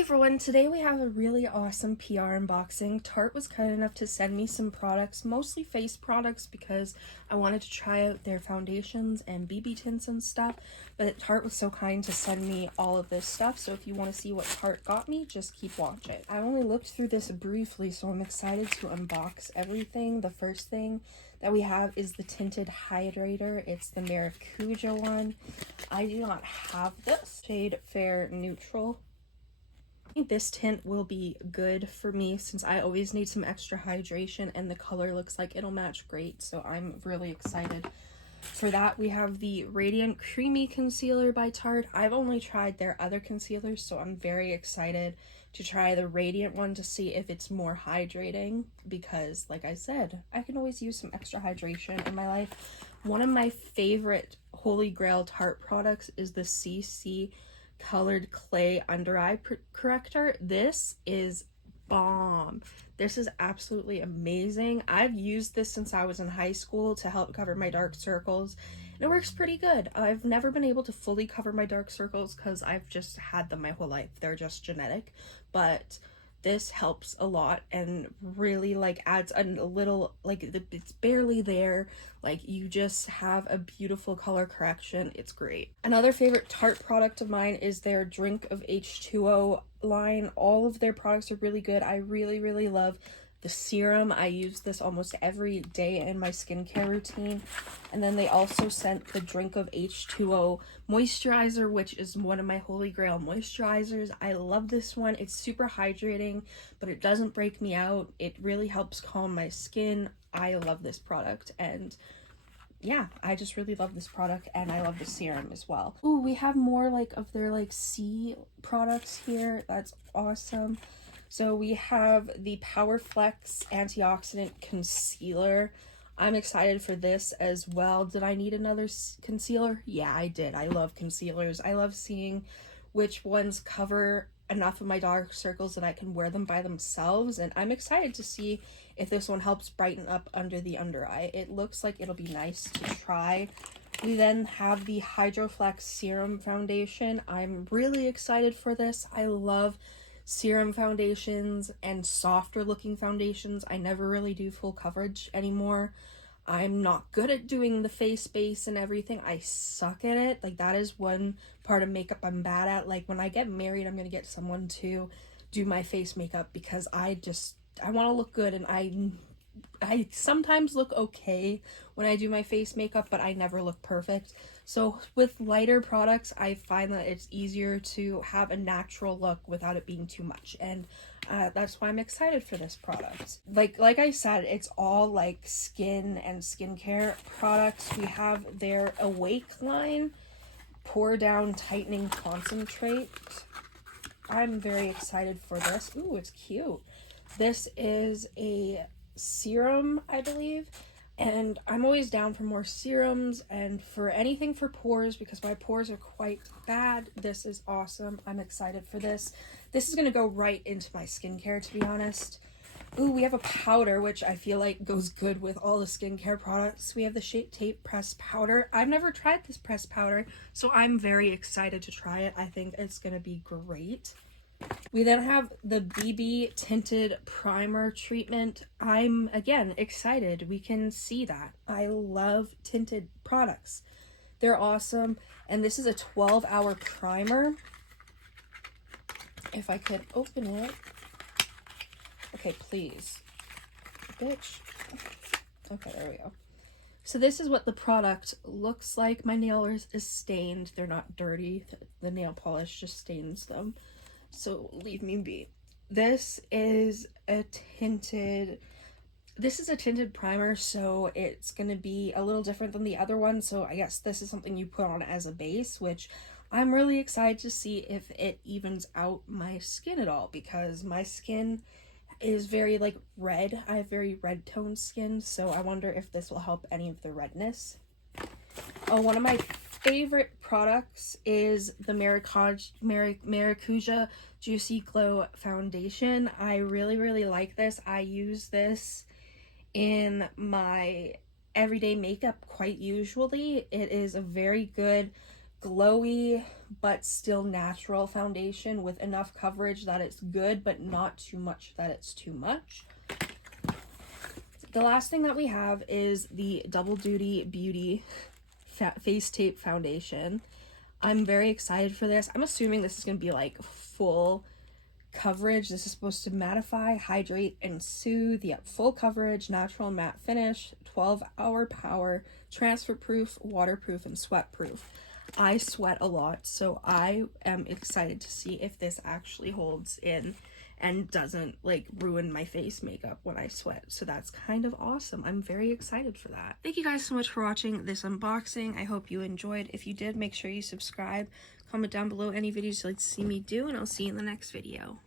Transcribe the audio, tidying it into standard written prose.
Hey everyone, today we have a really awesome PR unboxing. Tarte was kind enough to send me some products, mostly face products because I wanted to try out their foundations and BB tints and stuff, but Tarte was so kind to send me all of this stuff, so if you want to see what Tarte got me, just keep watching. I only looked through this briefly, so I'm excited to unbox everything. The first thing that we have is the tinted hydrator. It's the Maracuja one. I do not have this. Shade Fair Neutral. I think this tint will be good for me since I always need some extra hydration and the color looks like it'll match great, so I'm really excited for that. We have the Radiant Creamy Concealer by Tarte. I've only tried their other concealers, so I'm very excited to try the Radiant one to see if it's more hydrating because, like I said, I can always use some extra hydration in my life. One of my favorite Holy Grail Tarte products is the CC Colored Clay Under Eye Corrector. This is bomb. This is absolutely amazing. I've used this since I was in high school to help cover my dark circles, and it works pretty good. I've never been able to fully cover my dark circles because I've just had them my whole life. They're just genetic, but this helps a lot and really like adds a little, like it's barely there, like you just have a beautiful color correction. It's great. Another favorite Tarte product of mine is their Drink of H2O line. All of their products are really good. I really love the serum. I use this almost every day in my skincare routine. And then they also sent the Drink of H2O moisturizer, which is one of my holy grail moisturizers. I love this one. It's super hydrating, but it doesn't break me out. It really helps calm my skin. I love this product, and yeah, I just really love this product, and I love the serum as well. Ooh, we have more like of their like C products here. That's awesome. So we have the Power Flex Antioxidant Concealer. I'm excited for this as well. Did I need another concealer? Yeah, I did. I love concealers. I love seeing which ones cover enough of my dark circles that I can wear them by themselves, and I'm excited to see if this one helps brighten up under the under eye. It looks like it'll be nice to try. We then have the Hydroflex Serum Foundation. I'm really excited for this. I love serum foundations and softer looking foundations. I never really do full coverage anymore. I'm not good at doing the face base and everything. I suck at it. Like, that is one part of makeup I'm bad at. Like, when I get married, I'm gonna get someone to do my face makeup because I want to look good, and I sometimes look okay when I do my face makeup, but I never look perfect. So with lighter products, I find that it's easier to have a natural look without it being too much, and that's why I'm excited for this product. Like I said, it's all like skin and skincare products. We have their Awake line Pour Down Tightening Concentrate. I'm very excited for this. Ooh, it's cute. This is a serum, I believe, and I'm always down for more serums and for anything for pores because my pores are quite bad. This is awesome. I'm excited for this. This is going to go right into my skincare, to be honest. Ooh, we have a powder, which I feel like goes good with all the skincare products. We have the Shape Tape Pressed Powder. I've never tried this pressed powder, so I'm very excited to try it. I think it's going to be great. We then have the BB Tinted Primer Treatment. I'm, again, excited. We can see that. I love tinted products. They're awesome. And this is a 12-hour primer. If I could open it. Okay, please. Bitch. Okay, there we go. So this is what the product looks like. My nail is stained. They're not dirty. The nail polish just stains them. So leave me be. This is a tinted primer, so it's going to be a little different than the other one. So I guess this is something you put on as a base, which I'm really excited to see if it evens out my skin at all, because my skin is very like red. I have very red toned skin, so I wonder if this will help any of the redness. Oh, one of my favorite products is the Maracuja Juicy Glow Foundation. I really like this. I use this in my everyday makeup quite usually. It is a very good glowy but still natural foundation with enough coverage that it's good, but not too much that it's too much. The last thing that we have is the Double Duty Beauty Face Tape Foundation. I'm very excited for this. I'm assuming this is going to be like full coverage. This is supposed to mattify, hydrate, and soothe. Yep, full coverage, natural matte finish, 12-hour power, transfer proof, waterproof, and sweat proof. I sweat a lot, so I am excited to see if this actually holds in and doesn't like ruin my face makeup when I sweat. So that's kind of awesome. I'm very excited for that. Thank you guys so much for watching this unboxing. I hope you enjoyed. If you did, make sure you subscribe, comment down below any videos you'd like to see me do, and I'll see you in the next video.